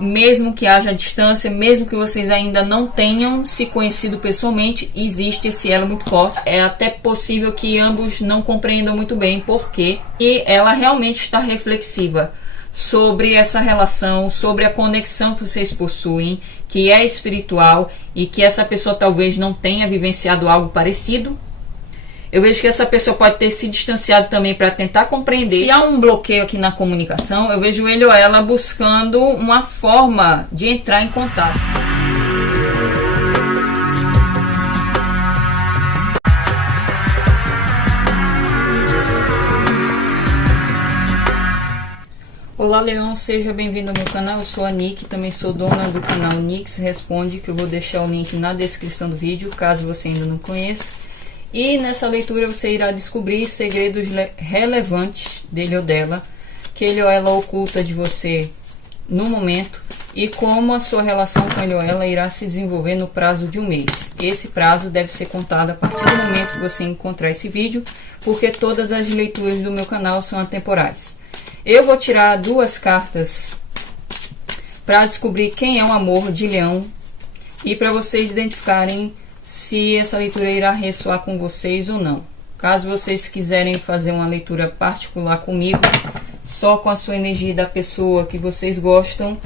Mesmo que haja distância, mesmo que vocês ainda não tenham se conhecido pessoalmente, existe esse elo muito forte. É até possível que ambos não compreendam muito bem porquê, e ela realmente está reflexiva sobre essa relação, sobre a conexão que vocês possuem, que é espiritual, e que essa pessoa talvez não tenha vivenciado algo parecido. Eu vejo que essa pessoa pode ter se distanciado também para tentar compreender. Se há um bloqueio aqui na comunicação, eu vejo ele ou ela buscando uma forma de entrar em contato. Olá, Leão, seja bem-vindo ao meu canal. Eu sou a Nick, também sou dona do canal Nix Responde, que eu vou deixar o link na descrição do vídeo, caso você ainda não conheça. E nessa leitura você irá descobrir segredos relevantes dele ou dela, que ele ou ela oculta de você no momento, e como a sua relação com ele ou ela irá se desenvolver no prazo de um mês. Esse prazo deve ser contado a partir do momento que você encontrar esse vídeo, porque todas as leituras do meu canal são atemporais. Eu vou tirar duas cartas para descobrir quem é o amor de Leão e para vocês identificarem se essa leitura irá ressoar com vocês ou não. Caso vocês quiserem fazer uma leitura particular comigo, só com a sua energia da pessoa que vocês gostam,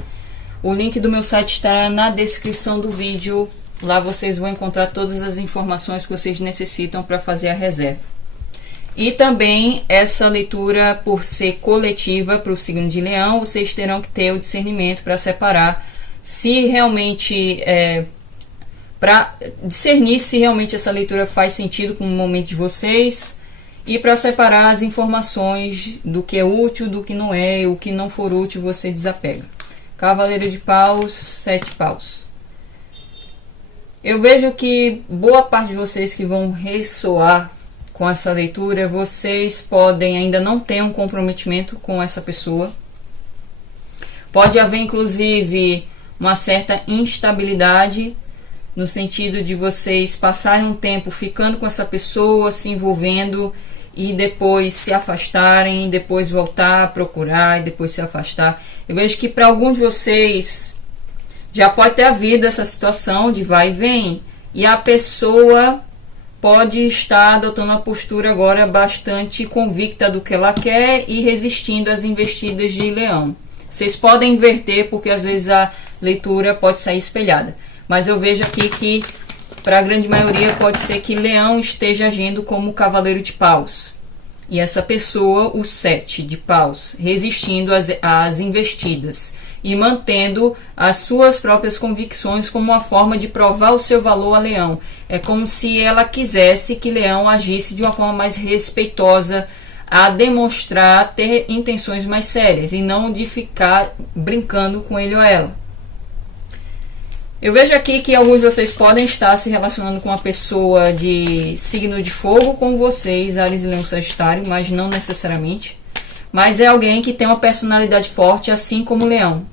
o link do meu site estará na descrição do vídeo. Lá vocês vão encontrar todas as informações que vocês necessitam para fazer a reserva. E também essa leitura, por ser coletiva para o signo de Leão, vocês terão que ter o discernimento para separar se realmente para discernir se realmente essa leitura faz sentido com o momento de vocês, e para separar as informações do que é útil do que não é, e o que não for útil você desapega. Cavaleiro de Paus, 7 paus. Eu vejo que boa parte de vocês que vão ressoar com essa leitura, vocês podem ainda não ter um comprometimento com essa pessoa. Pode haver inclusive uma certa instabilidade, no sentido de vocês passarem um tempo ficando com essa pessoa, se envolvendo, e depois se afastarem, depois voltar a procurar e depois se afastar. Eu vejo que para alguns de vocês já pode ter havido essa situação de vai e vem, e a pessoa pode estar adotando uma postura agora bastante convicta do que ela quer e resistindo às investidas de Leão. Vocês podem inverter, porque às vezes a leitura pode sair espelhada. Mas eu vejo aqui que, para a grande maioria, pode ser que Leão esteja agindo como Cavaleiro de Paus. E essa pessoa, o 7 de paus, resistindo às investidas e mantendo as suas próprias convicções como uma forma de provar o seu valor a Leão. É como se ela quisesse que Leão agisse de uma forma mais respeitosa, a demonstrar ter intenções mais sérias e não de ficar brincando com ele ou ela. Eu vejo aqui que alguns de vocês podem estar se relacionando com uma pessoa de signo de fogo como vocês, Áries, Leão, Sagitário, mas não necessariamente. Mas é alguém que tem uma personalidade forte, assim como Leão.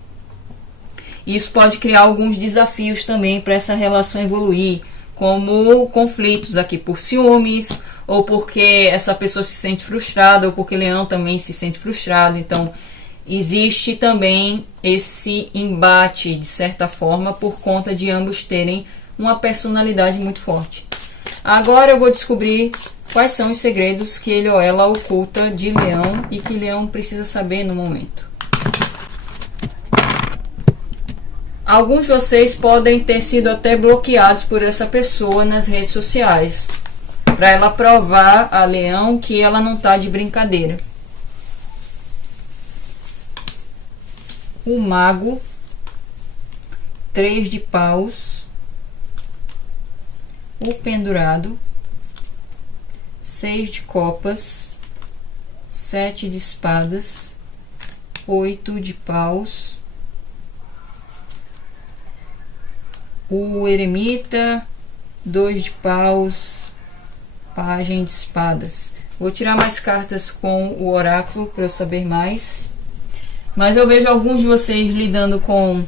Isso pode criar alguns desafios também para essa relação evoluir, como conflitos aqui por ciúmes, ou porque essa pessoa se sente frustrada, ou porque Leão também se sente frustrado. Então existe também esse embate, de certa forma, por conta de ambos terem uma personalidade muito forte. Agora eu vou descobrir quais são os segredos que ele ou ela oculta de Leão e que Leão precisa saber no momento. Alguns de vocês podem ter sido até bloqueados por essa pessoa nas redes sociais, para ela provar a Leão que ela não está de brincadeira. O Mago, 3 de paus, o Pendurado, 6 de copas, 7 de espadas, 8 de paus, o Eremita, 2 de paus, Pagem de espadas. Vou tirar mais cartas com o oráculo para eu saber mais. Mas eu vejo alguns de vocês lidando com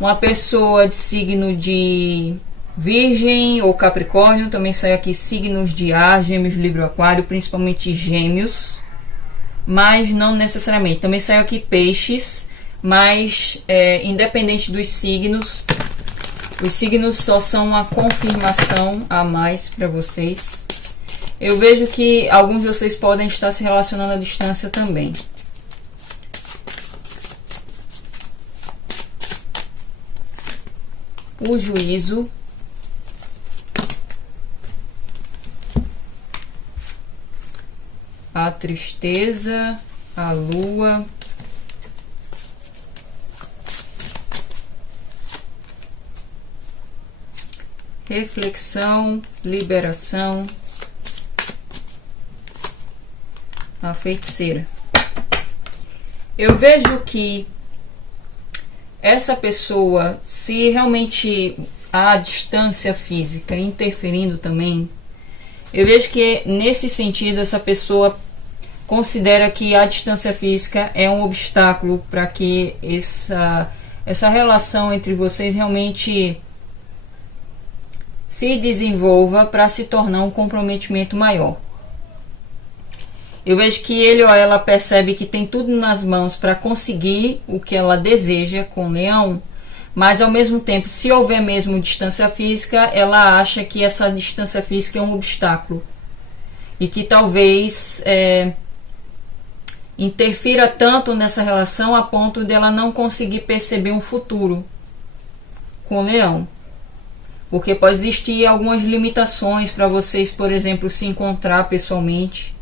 uma pessoa de signo de Virgem ou Capricórnio. Também sai aqui signos de ar, Gêmeos, Libra, Aquário, principalmente Gêmeos. Mas não necessariamente. Também sai aqui Peixes, mas independente dos signos, os signos só são uma confirmação a mais para vocês. Eu vejo que alguns de vocês podem estar se relacionando à distância também. O juízo. A tristeza, a lua. Reflexão, liberação. A feiticeira. Eu vejo que essa pessoa, se realmente há distância física interferindo também, eu vejo que nesse sentido essa pessoa considera que a distância física é um obstáculo para que essa relação entre vocês realmente se desenvolva para se tornar um comprometimento maior. Eu vejo que ele ou ela percebe que tem tudo nas mãos para conseguir o que ela deseja com o leão, mas ao mesmo tempo, se houver mesmo distância física, ela acha que essa distância física é um obstáculo e que talvez interfira tanto nessa relação a ponto de ela não conseguir perceber um futuro com o leão. Porque pode existir algumas limitações para vocês, por exemplo, se encontrar pessoalmente.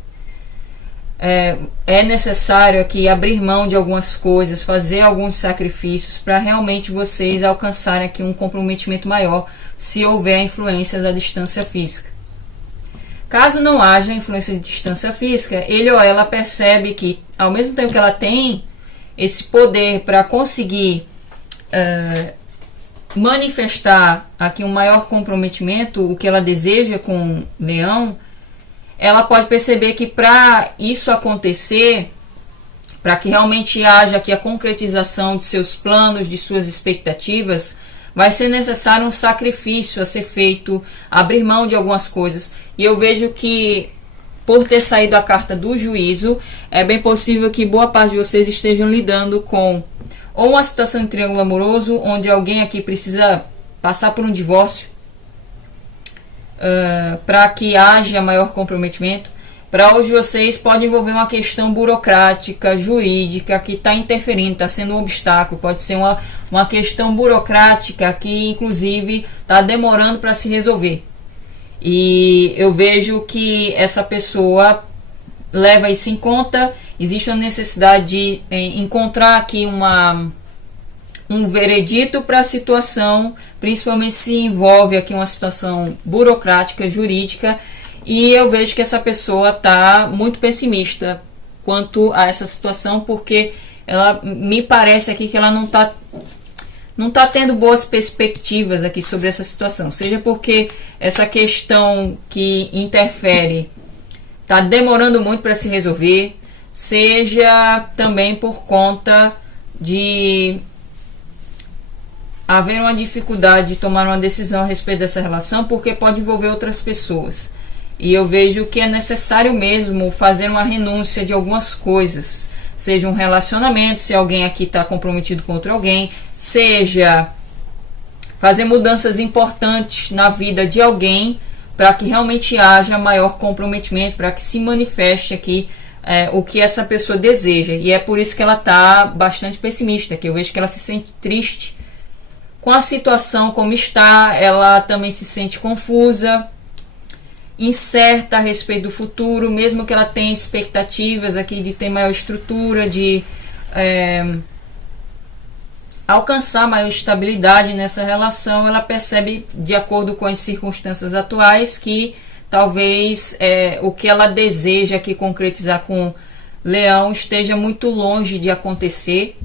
É necessário aqui abrir mão de algumas coisas, fazer alguns sacrifícios para realmente vocês alcançarem aqui um comprometimento maior, se houver a influência da distância física. Caso não haja influência de distância física, ele ou ela percebe que, ao mesmo tempo que ela tem esse poder para conseguir manifestar aqui um maior comprometimento, o que ela deseja com o leão, ela pode perceber que para isso acontecer, para que realmente haja aqui a concretização de seus planos, de suas expectativas, vai ser necessário um sacrifício a ser feito, abrir mão de algumas coisas. E eu vejo que, por ter saído a carta do juízo, é bem possível que boa parte de vocês estejam lidando com ou uma situação de triângulo amoroso, onde alguém aqui precisa passar por um divórcio, para que haja maior comprometimento. Para hoje vocês pode envolver uma questão burocrática, jurídica, que está interferindo, está sendo um obstáculo. Pode ser uma questão burocrática que inclusive está demorando para se resolver. E eu vejo que essa pessoa leva isso em conta. Existe uma necessidade de encontrar aqui um veredito para a situação, principalmente se envolve aqui uma situação burocrática, jurídica, e eu vejo que essa pessoa está muito pessimista quanto a essa situação, porque ela me parece aqui que ela não está tendo boas perspectivas aqui sobre essa situação, seja porque essa questão que interfere está demorando muito para se resolver, seja também por conta de haver uma dificuldade de tomar uma decisão a respeito dessa relação, porque pode envolver outras pessoas. E eu vejo que é necessário mesmo fazer uma renúncia de algumas coisas, seja um relacionamento, se alguém aqui está comprometido com outro alguém, seja fazer mudanças importantes na vida de alguém, para que realmente haja maior comprometimento, para que se manifeste aqui o que essa pessoa deseja. E é por isso que ela está bastante pessimista, que eu vejo que ela se sente triste com a situação como está, ela também se sente confusa, incerta a respeito do futuro, mesmo que ela tenha expectativas aqui de ter maior estrutura, de alcançar maior estabilidade nessa relação, ela percebe, de acordo com as circunstâncias atuais, que talvez o que ela deseja aqui concretizar com Leão esteja muito longe de acontecer,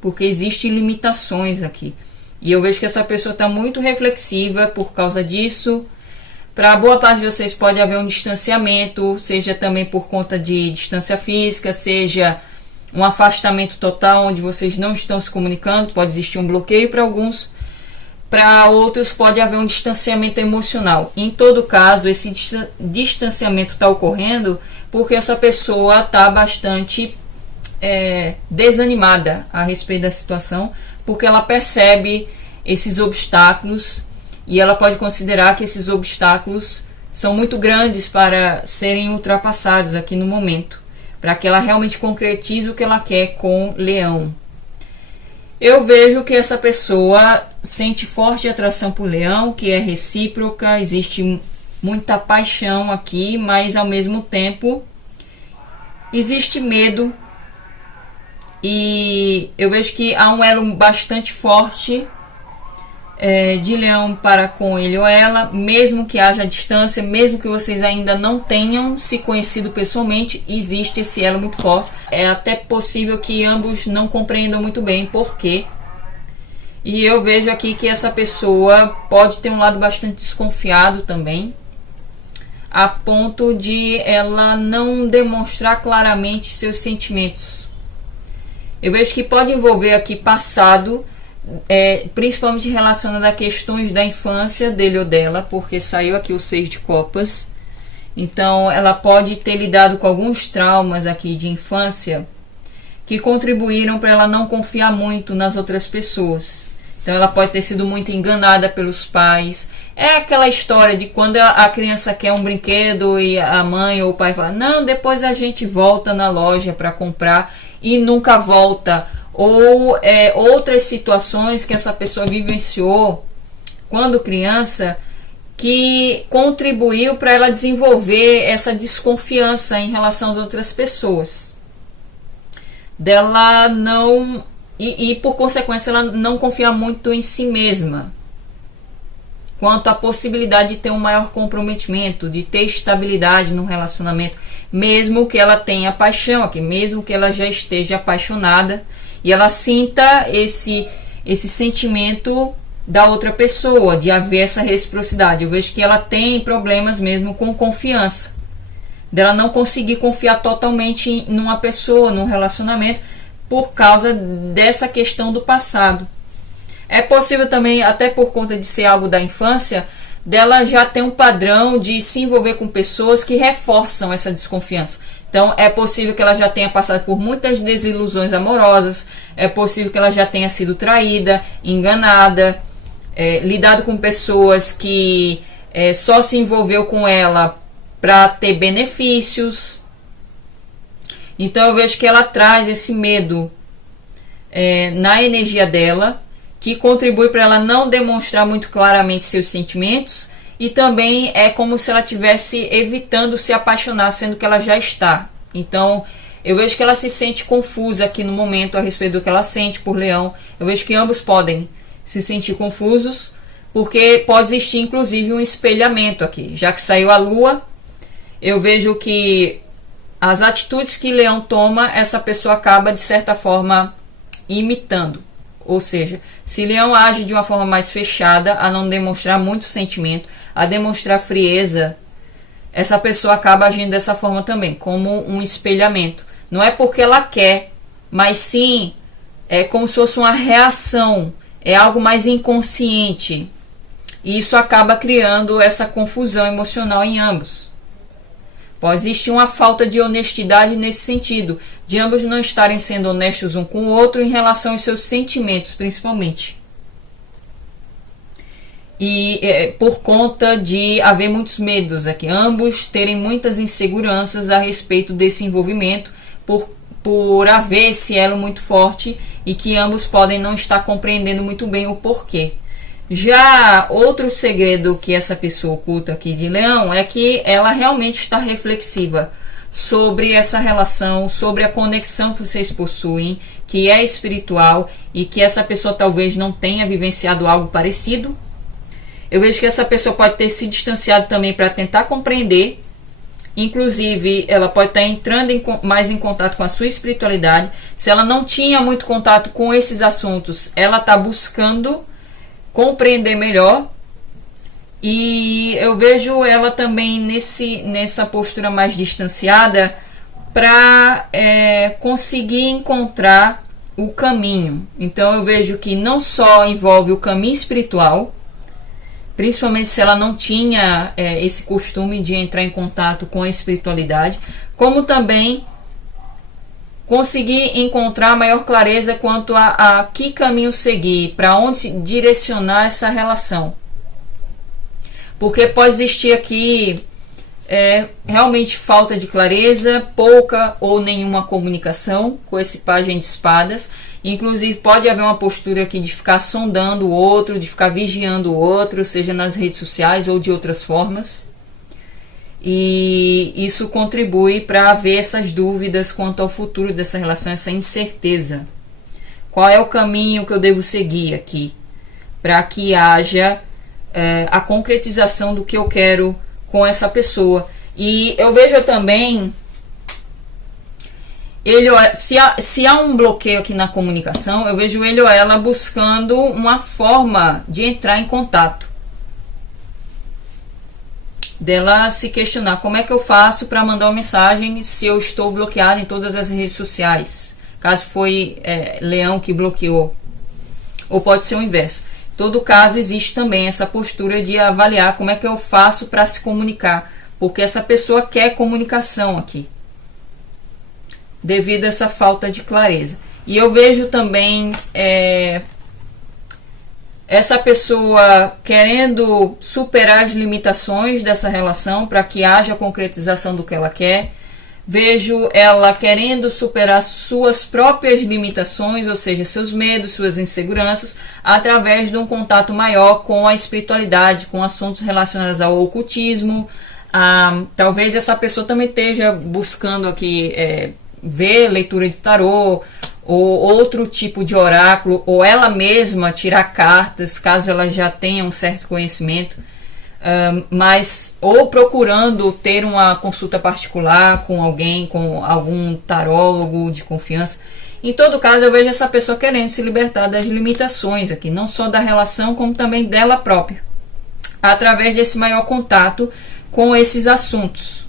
porque existem limitações aqui. E eu vejo que essa pessoa está muito reflexiva por causa disso. Para boa parte de vocês pode haver um distanciamento, seja também por conta de distância física, seja um afastamento total onde vocês não estão se comunicando, pode existir um bloqueio para alguns. Para outros pode haver um distanciamento emocional. Em todo caso, esse distanciamento está ocorrendo porque essa pessoa está bastante desanimada a respeito da situação, porque ela percebe esses obstáculos e ela pode considerar que esses obstáculos são muito grandes para serem ultrapassados aqui no momento, para que ela realmente concretize o que ela quer com Leão. Eu vejo que essa pessoa sente forte atração por Leão, que é recíproca, existe muita paixão aqui, mas ao mesmo tempo existe medo. E eu vejo que há um elo bastante forte de Leão para com ele ou ela, mesmo que haja distância, mesmo que vocês ainda não tenham se conhecido pessoalmente, existe esse elo muito forte. É até possível que ambos não compreendam muito bem por quê. E eu vejo aqui que essa pessoa pode ter um lado bastante desconfiado também, a ponto de ela não demonstrar claramente seus sentimentos. Eu vejo que pode envolver aqui passado, principalmente relacionado a questões da infância dele ou dela, porque saiu aqui o 6 de copas. Então ela pode ter lidado com alguns traumas aqui de infância que contribuíram para ela não confiar muito nas outras pessoas. Então ela pode ter sido muito enganada pelos pais. É aquela história de quando a criança quer um brinquedo e a mãe ou o pai fala: não, depois a gente volta na loja para comprar, e nunca volta. Ou outras situações que essa pessoa vivenciou quando criança, que contribuiu para ela desenvolver essa desconfiança em relação às outras pessoas. Dela não... E por consequência ela não confia muito em si mesma, quanto à possibilidade de ter um maior comprometimento, de ter estabilidade no relacionamento, mesmo que ela tenha paixão aqui, mesmo que ela já esteja apaixonada e ela sinta esse sentimento da outra pessoa, de haver essa reciprocidade. Eu vejo que ela tem problemas mesmo com confiança, dela não conseguir confiar totalmente numa pessoa, num relacionamento, por causa dessa questão do passado. É possível também, até por conta de ser algo da infância, dela já ter um padrão de se envolver com pessoas que reforçam essa desconfiança. Então é possível que ela já tenha passado por muitas desilusões amorosas, é possível que ela já tenha sido traída, enganada, lidado com pessoas que só se envolveu com ela para ter benefícios. Então eu vejo que ela traz esse medo na energia dela, que contribui para ela não demonstrar muito claramente seus sentimentos, e também é como se ela estivesse evitando se apaixonar, sendo que ela já está. Então eu vejo que ela se sente confusa aqui no momento a respeito do que ela sente por Leão. Eu vejo que ambos podem se sentir confusos, porque pode existir inclusive um espelhamento aqui, já que saiu a Lua. Eu vejo que as atitudes que Leão toma, essa pessoa acaba de certa forma imitando. Ou seja, se Leão age de uma forma mais fechada, a não demonstrar muito sentimento, a demonstrar frieza, essa pessoa acaba agindo dessa forma também, como um espelhamento. Não é porque ela quer, mas sim é como se fosse uma reação, é algo mais inconsciente. E isso acaba criando essa confusão emocional em ambos. Pode existir uma falta de honestidade nesse sentido, de ambos não estarem sendo honestos um com o outro em relação aos seus sentimentos, principalmente. E por conta de haver muitos medos aqui, ambos terem muitas inseguranças a respeito desse envolvimento, por haver esse elo muito forte, e que ambos podem não estar compreendendo muito bem o porquê. Já outro segredo que essa pessoa oculta aqui de Leão é que ela realmente está reflexiva sobre essa relação, sobre a conexão que vocês possuem, que é espiritual, e que essa pessoa talvez não tenha vivenciado algo parecido. Eu vejo que essa pessoa pode ter se distanciado também para tentar compreender. Inclusive, ela pode estar entrando mais em contato com a sua espiritualidade. Se ela não tinha muito contato com esses assuntos, ela está buscando compreender melhor. E eu vejo ela também nessa postura mais distanciada para conseguir encontrar o caminho. Então eu vejo que não só envolve o caminho espiritual, principalmente se ela não tinha esse costume de entrar em contato com a espiritualidade, como também conseguir encontrar maior clareza quanto a que caminho seguir, para onde direcionar essa relação. Porque pode existir aqui realmente falta de clareza, pouca ou nenhuma comunicação com esse pajem de espadas. Inclusive pode haver uma postura aqui de ficar sondando o outro, de ficar vigiando o outro, seja nas redes sociais ou de outras formas. E isso contribui para haver essas dúvidas quanto ao futuro dessa relação, essa incerteza. Qual é o caminho que eu devo seguir aqui para que haja a concretização do que eu quero com essa pessoa? E eu vejo também, se há um bloqueio aqui na comunicação, eu vejo ele ou ela buscando uma forma de entrar em contato. Dela se questionar, como é que eu faço para mandar uma mensagem se eu estou bloqueado em todas as redes sociais? Caso foi Leão que bloqueou. Ou pode ser o inverso. Em todo caso, existe também essa postura de avaliar como é que eu faço para se comunicar. Porque essa pessoa quer comunicação aqui, devido a essa falta de clareza. E eu vejo também essa pessoa querendo superar as limitações dessa relação para que haja concretização do que ela quer. Vejo ela querendo superar suas próprias limitações, ou seja, seus medos, suas inseguranças, através de um contato maior com a espiritualidade, com assuntos relacionados ao ocultismo. Talvez essa pessoa também esteja buscando aqui ver leitura de tarô, ou outro tipo de oráculo, ou ela mesma tirar cartas, caso ela já tenha um certo conhecimento, ou procurando ter uma consulta particular com alguém, com algum tarólogo de confiança. Em todo caso, eu vejo essa pessoa querendo se libertar das limitações aqui, não só da relação, como também dela própria, através desse maior contato com esses assuntos.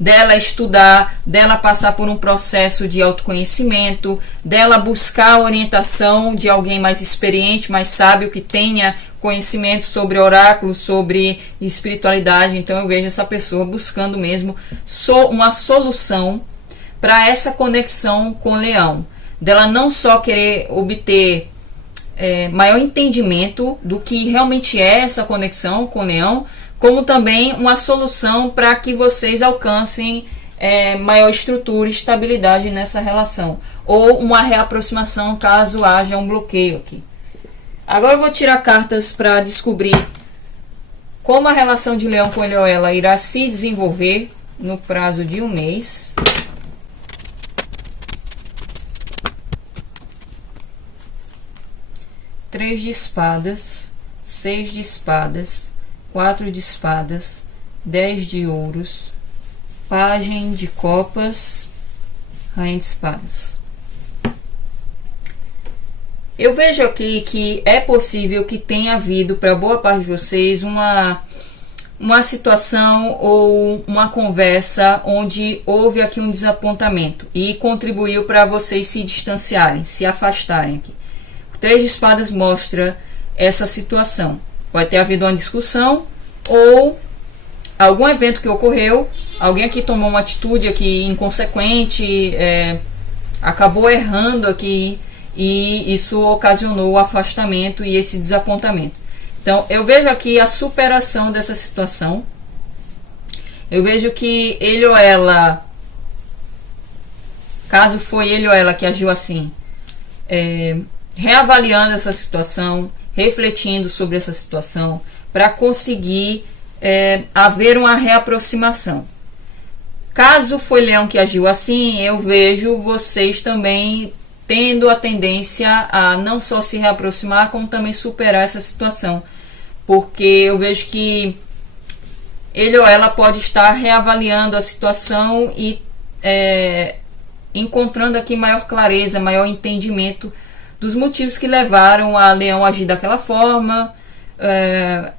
Dela estudar, dela passar por um processo de autoconhecimento, dela buscar a orientação de alguém mais experiente, mais sábio, que tenha conhecimento sobre oráculos, sobre espiritualidade. Então eu vejo essa pessoa buscando mesmo uma solução para essa conexão com o Leão. Dela não só querer obter maior entendimento do que realmente é essa conexão com o Leão, como também uma solução para que vocês alcancem maior estrutura e estabilidade nessa relação, ou uma reaproximação caso haja um bloqueio aqui. Agora eu vou tirar cartas para descobrir como a relação de Leão com ele ou ela irá se desenvolver no prazo de um mês. Três de espadas, 6 de espadas, 4 de espadas, 10 de ouros, pajem de copas, rainha de espadas. Eu vejo aqui que é possível que tenha havido para boa parte de vocês uma situação ou uma conversa onde houve aqui um desapontamento e contribuiu para vocês se distanciarem, se afastarem aqui. O 3 de espadas mostra essa situação. Pode ter havido uma discussão ou algum evento que ocorreu, alguém aqui tomou uma atitude aqui inconsequente, acabou errando aqui e isso ocasionou o afastamento e esse desapontamento. Então eu vejo aqui a superação dessa situação. Eu vejo que ele ou ela, caso foi ele ou ela que agiu assim, reavaliando essa situação, refletindo sobre essa situação, para conseguir haver uma reaproximação. Caso foi Leão que agiu assim, eu vejo vocês também tendo a tendência a não só se reaproximar, como também superar essa situação. Porque eu vejo que ele ou ela pode estar reavaliando a situação e encontrando aqui maior clareza, maior entendimento dos motivos que levaram a Leão a agir daquela forma,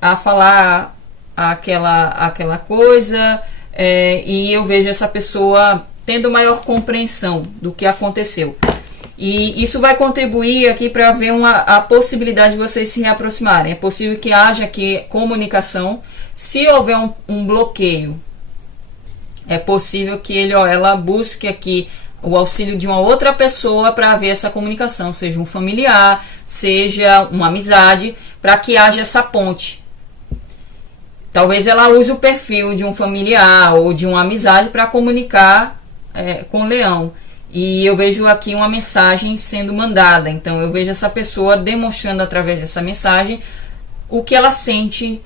a falar aquela coisa, e eu vejo essa pessoa tendo maior compreensão do que aconteceu. E isso vai contribuir aqui para haver a possibilidade de vocês se reaproximarem. É possível que haja aqui comunicação. Se houver um bloqueio, é possível que ele ou ela busque aqui o auxílio de uma outra pessoa para haver essa comunicação, seja um familiar, seja uma amizade, para que haja essa ponte. Talvez ela use o perfil de um familiar ou de uma amizade para comunicar com o leão. E eu vejo aqui uma mensagem sendo mandada. Então eu vejo essa pessoa demonstrando através dessa mensagem o que ela sente,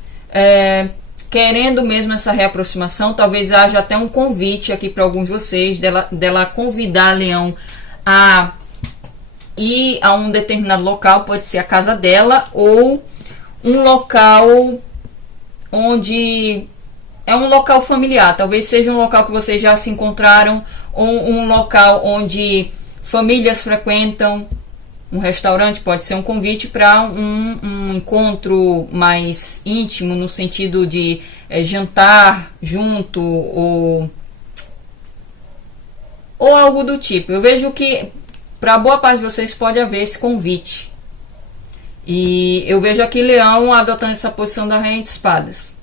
querendo mesmo essa reaproximação. Talvez haja até um convite aqui para alguns de vocês, dela convidar leão a ir a um determinado local. Pode ser a casa dela ou um local onde é um local familiar. Talvez seja um local que vocês já se encontraram, ou um local onde famílias frequentam. Um restaurante pode ser um convite para um encontro mais íntimo, no sentido de jantar junto ou algo do tipo. Eu vejo que para boa parte de vocês pode haver esse convite. E eu vejo aqui leão adotando essa posição da rainha de espadas,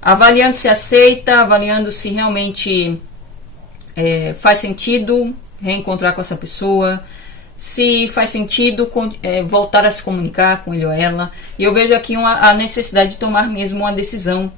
avaliando se aceita, avaliando se realmente faz sentido reencontrar com essa pessoa, se faz sentido voltar a se comunicar com ele ou ela. E eu vejo aqui a necessidade de tomar mesmo uma decisão,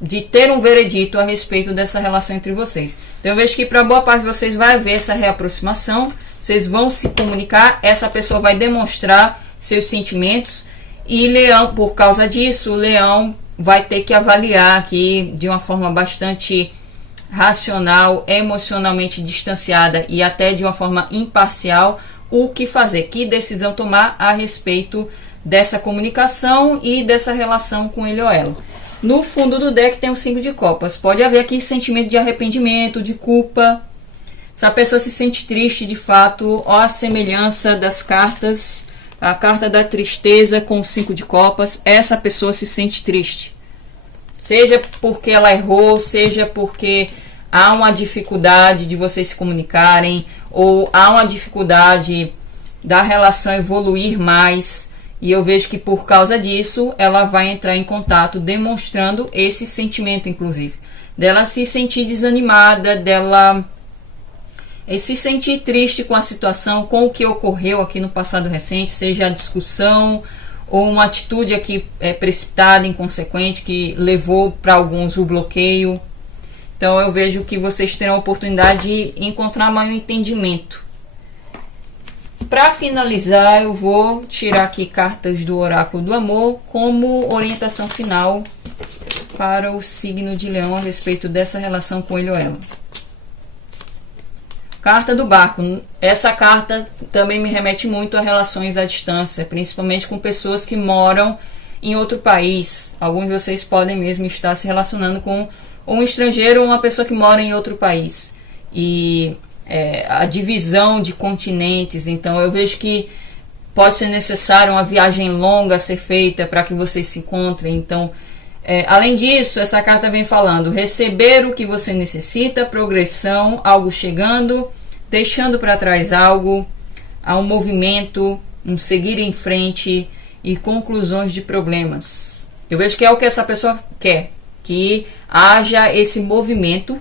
de ter um veredito a respeito dessa relação entre vocês. Então eu vejo que para boa parte de vocês vai haver essa reaproximação, vocês vão se comunicar, essa pessoa vai demonstrar seus sentimentos, e leão, por causa disso, o leão vai ter que avaliar aqui de uma forma bastante racional, emocionalmente distanciada e até de uma forma imparcial, o que fazer, que decisão tomar a respeito dessa comunicação e dessa relação com ele ou ela. No fundo do deck tem o 5 de copas. Pode haver aqui sentimento de arrependimento, de culpa. Essa pessoa se sente triste de fato, ó, a semelhança das cartas, a carta da tristeza com o 5 de copas. Essa pessoa se sente triste, seja porque ela errou, seja porque há uma dificuldade de vocês se comunicarem, ou há uma dificuldade da relação evoluir mais. E eu vejo que por causa disso ela vai entrar em contato, demonstrando esse sentimento, inclusive dela se sentir desanimada, dela se sentir triste com a situação, com o que ocorreu aqui no passado recente, seja a discussão ou uma atitude aqui precipitada, inconsequente, que levou para alguns o bloqueio. Então eu vejo que vocês terão a oportunidade de encontrar maior entendimento. Para finalizar, eu vou tirar aqui cartas do Oráculo do Amor como orientação final para o signo de Leão a respeito dessa relação com ele ou ela. Carta do Barco. Essa carta também me remete muito a relações à distância, principalmente com pessoas que moram em outro país. Alguns de vocês podem mesmo estar se relacionando com um estrangeiro ou uma pessoa que mora em outro país. E a divisão de continentes. Então eu vejo que pode ser necessário uma viagem longa a ser feita para que vocês se encontrem. Então, além disso, essa carta vem falando receber o que você necessita, progressão, algo chegando, deixando para trás algo, há um movimento, um seguir em frente e conclusões de problemas. Eu vejo que é o que essa pessoa quer, que haja esse movimento,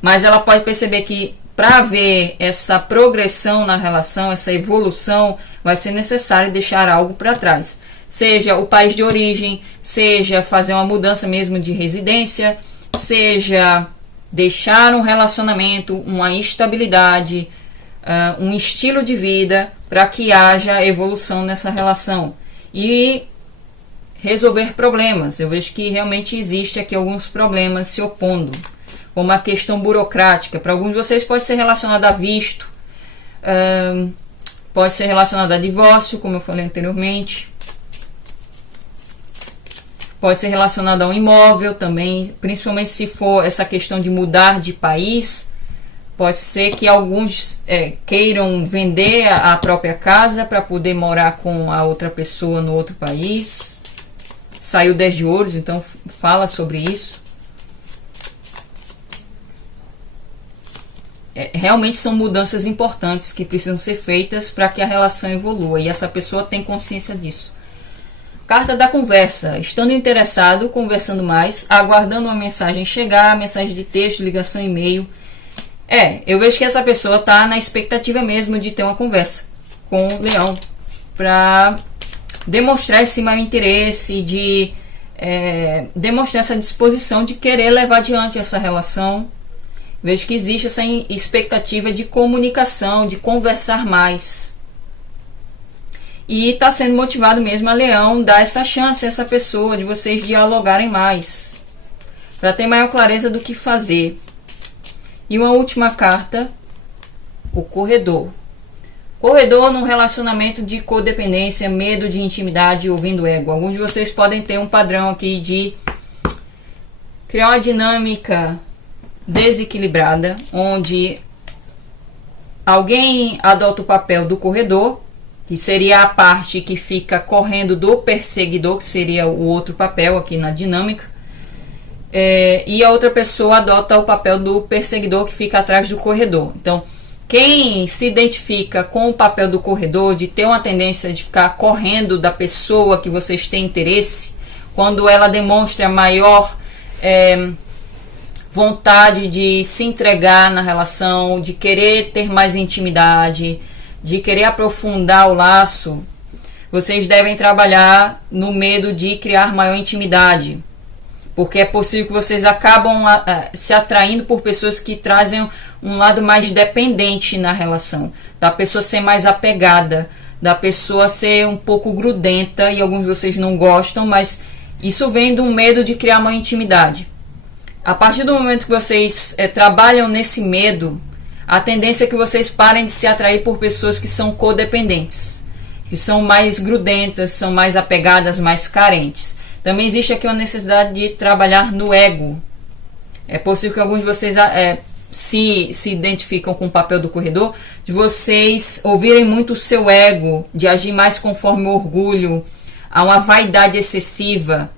mas ela pode perceber que para haver essa progressão na relação, essa evolução, vai ser necessário deixar algo para trás. Seja o país de origem, seja fazer uma mudança mesmo de residência, seja deixar um relacionamento, uma estabilidade, um estilo de vida, para que haja evolução nessa relação. E resolver problemas. Eu vejo que realmente existe aqui alguns problemas se opondo, como a questão burocrática. Para alguns de vocês pode ser relacionada a visto, pode ser relacionada a divórcio, como eu falei anteriormente, pode ser relacionada a um imóvel também, principalmente se for essa questão de mudar de país. Pode ser que alguns queiram vender a própria casa para poder morar com a outra pessoa no outro país. Saiu 10 de ouros, então fala sobre isso. Realmente são mudanças importantes que precisam ser feitas para que a relação evolua, e essa pessoa tem consciência disso. Carta da conversa. Estando interessado, conversando mais, aguardando uma mensagem chegar, mensagem de texto, ligação, e-mail. Eu vejo que essa pessoa tá na expectativa mesmo de ter uma conversa com o leão, para demonstrar esse maior interesse, de demonstrar essa disposição de querer levar adiante essa relação. Vejo que existe essa expectativa de comunicação, de conversar mais. E está sendo motivado mesmo a leão dar essa chance a essa pessoa, de vocês dialogarem mais, para ter maior clareza do que fazer. E uma última carta, o corredor. Corredor num relacionamento de codependência, medo de intimidade, ouvindo ego. Alguns de vocês podem ter um padrão aqui de criar uma dinâmica desequilibrada, onde alguém adota o papel do corredor, que seria a parte que fica correndo do perseguidor, que seria o outro papel aqui na dinâmica, e a outra pessoa adota o papel do perseguidor, que fica atrás do corredor. Então, quem se identifica com o papel do corredor, de ter uma tendência de ficar correndo da pessoa que vocês têm interesse, quando ela demonstra maior vontade de se entregar na relação, de querer ter mais intimidade, de querer aprofundar o laço, vocês devem trabalhar no medo de criar maior intimidade, porque é possível que vocês acabam se atraindo por pessoas que trazem um lado mais dependente na relação, da pessoa ser mais apegada, da pessoa ser um pouco grudenta, e alguns de vocês não gostam, mas isso vem de um medo de criar uma intimidade. A partir do momento que vocês trabalham nesse medo, a tendência é que vocês parem de se atrair por pessoas que são codependentes, que são mais grudentas, são mais apegadas, mais carentes. Também existe aqui uma necessidade de trabalhar no ego. É possível que alguns de vocês se identificam com o papel do corredor, de vocês ouvirem muito o seu ego, de agir mais conforme o orgulho, a uma vaidade excessiva.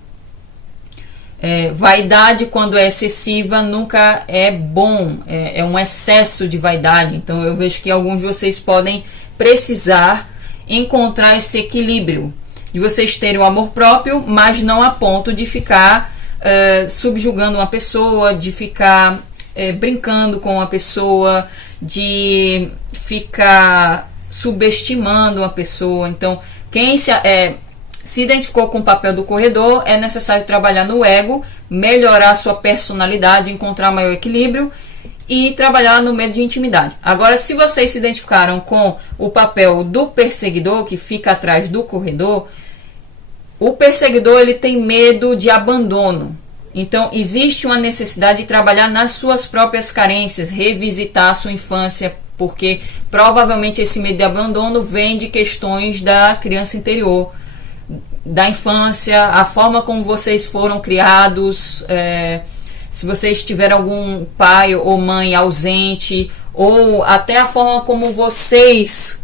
Vaidade, quando é excessiva, nunca é bom, é um excesso de vaidade. Então eu vejo que alguns de vocês podem precisar encontrar esse equilíbrio, de vocês terem o amor próprio, mas não a ponto de ficar subjugando uma pessoa, de ficar brincando com uma pessoa, de ficar subestimando uma pessoa. Então quem se identificou com o papel do corredor, é necessário trabalhar no ego, melhorar a sua personalidade, encontrar maior equilíbrio e trabalhar no medo de intimidade. Agora, se vocês se identificaram com o papel do perseguidor, que fica atrás do corredor, o perseguidor ele tem medo de abandono. Então, existe uma necessidade de trabalhar nas suas próprias carências, revisitar a sua infância, porque provavelmente esse medo de abandono vem de questões da criança interior, da infância, a forma como vocês foram criados, se vocês tiveram algum pai ou mãe ausente, ou até a forma como vocês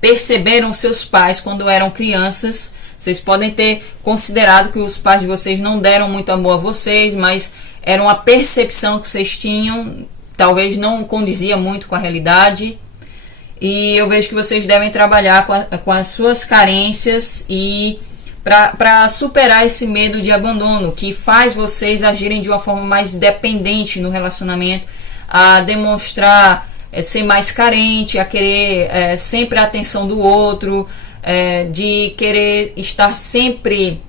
perceberam seus pais quando eram crianças. Vocês podem ter considerado que os pais de vocês não deram muito amor a vocês, mas era uma percepção que vocês tinham, talvez não condizia muito com a realidade. E eu vejo que vocês devem trabalhar com as suas carências e para superar esse medo de abandono, que faz vocês agirem de uma forma mais dependente no relacionamento, a demonstrar ser mais carente, a querer sempre a atenção do outro, de querer estar sempre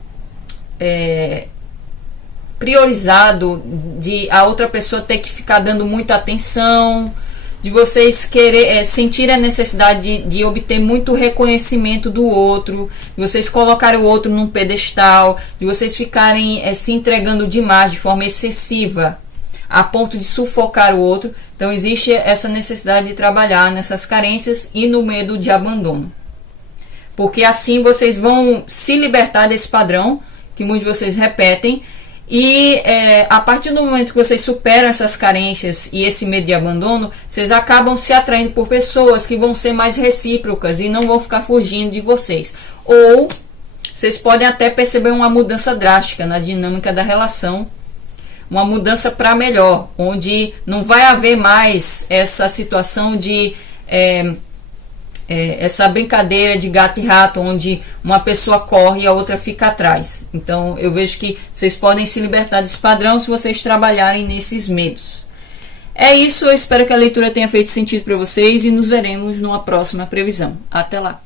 priorizado, de a outra pessoa ter que ficar dando muita atenção, de vocês sentir a necessidade de obter muito reconhecimento do outro, de vocês colocarem o outro num pedestal, de vocês ficarem se entregando demais, de forma excessiva, a ponto de sufocar o outro. Então existe essa necessidade de trabalhar nessas carências e no medo de abandono, porque assim vocês vão se libertar desse padrão que muitos de vocês repetem. E a partir do momento que vocês superam essas carências e esse medo de abandono, vocês acabam se atraindo por pessoas que vão ser mais recíprocas e não vão ficar fugindo de vocês. Ou vocês podem até perceber uma mudança drástica na dinâmica da relação, uma mudança para melhor, onde não vai haver mais essa situação de essa brincadeira de gato e rato, onde uma pessoa corre e a outra fica atrás. Então eu vejo que vocês podem se libertar desse padrão se vocês trabalharem nesses medos. É isso, eu espero que a leitura tenha feito sentido para vocês e nos veremos numa próxima previsão. Até lá!